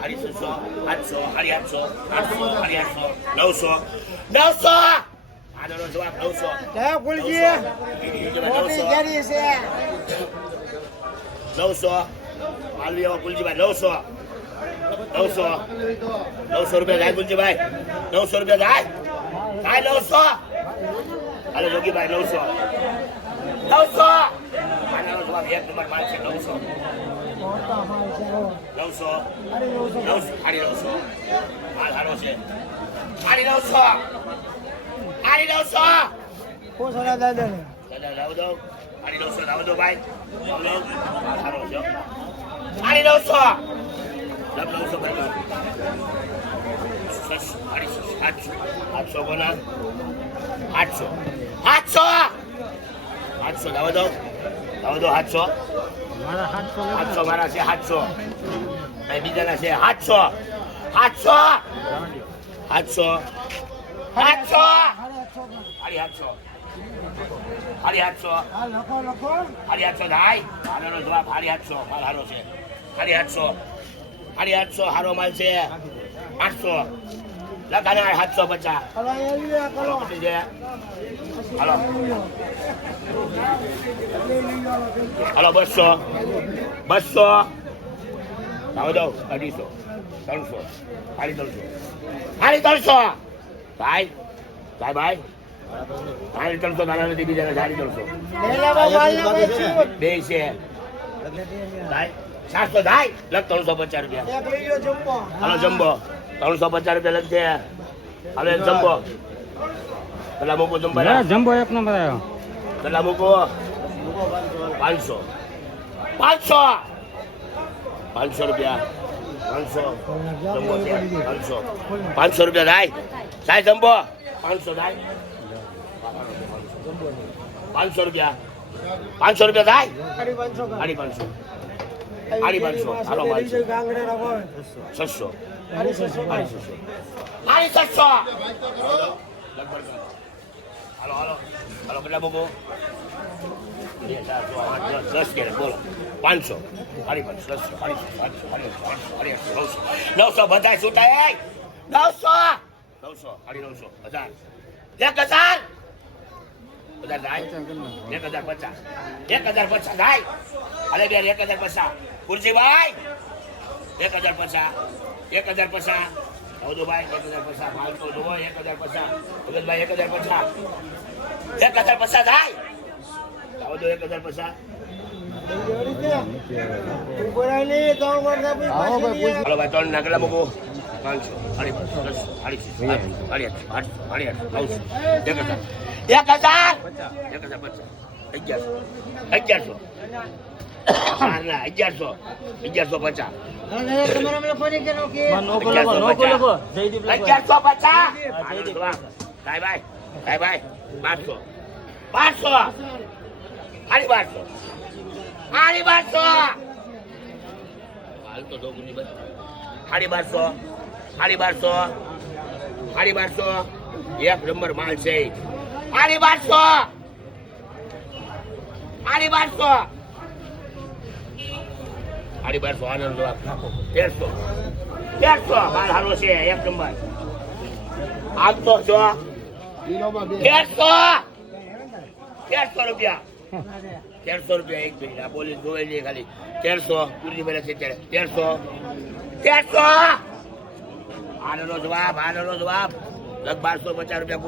સાડી 600 700 સાડી 800 900 આનો જવાબ 900 જય ગુલજી મોટી કેરી છે 900 માલવીયા ગુલજીભાઈ 900 રૂપિયા જાય ગુલજીભાઈ 900 રૂપિયા જાય 900 હાલો જોગીભાઈ 900 આનો જવાબ એક નંબર માલ છે 900 સાડી 900 માલ સારો છે સાડી 900 પોસડા દાદાને દાદા લાવ દો સાડી 900 લાવ દો ભાઈ સારો છે સાડી 900 લબ 900 બરાબર 800 કોના 800 લાવ દો 800 મારા છે 800 ભાઈ બીજાના છે 800 સાડી 800 થાય આનો જવાબ સાડી 800 માલ હારો છે સાડી 800 હારો માલ છે 800 લખાના 750 હાલો હાલો 200 લાવો દો 250 300 સાડી 300 ભાઈ સાડી 300 નાના નથી બીજા સાડી 300 બે છે 700 થાય લખ 350 રૂપિયા હાલો જમ્બો 350 રૂપિયા લખ છે હાલો જમ્બો પેલા મૂકો જમ્બો એક નંબર આવ્યો પેલા મૂકો 500 રૂપિયા 500 રૂપિયા થાય સાહેબ જમ્બો 500 થાય 500 રૂપિયા થાય સાડી 500 હાલો 600 હાલો કેટલા મૂકો 10 કે બોલો 500 સાડી 900 બધા છૂટાય 900 સાડી 900 1000 થાય 1050 થાય અરે બેન 1050 કુરજીભાઈ 1050 ભાઈ 1050 માલ તો જુઓ 1050 ભગતભાઈ 1050 થાય આવો તો 1050 હાલો ભાઈ 3 નાગલા મૂકો 500 એક નંબર માલ છે 1200 આનો જવાબ 1300 માલ હારો છે એક નંબર આમ તો જો 1300 રૂપિયા 1300 રૂપિયા એક મિનિટ આ પોલીસ જોઈ લે ખાલી 1300 પૂરી મળે છે ત્યારે 1300 આનો જવાબ લગ 1250 રૂપિયા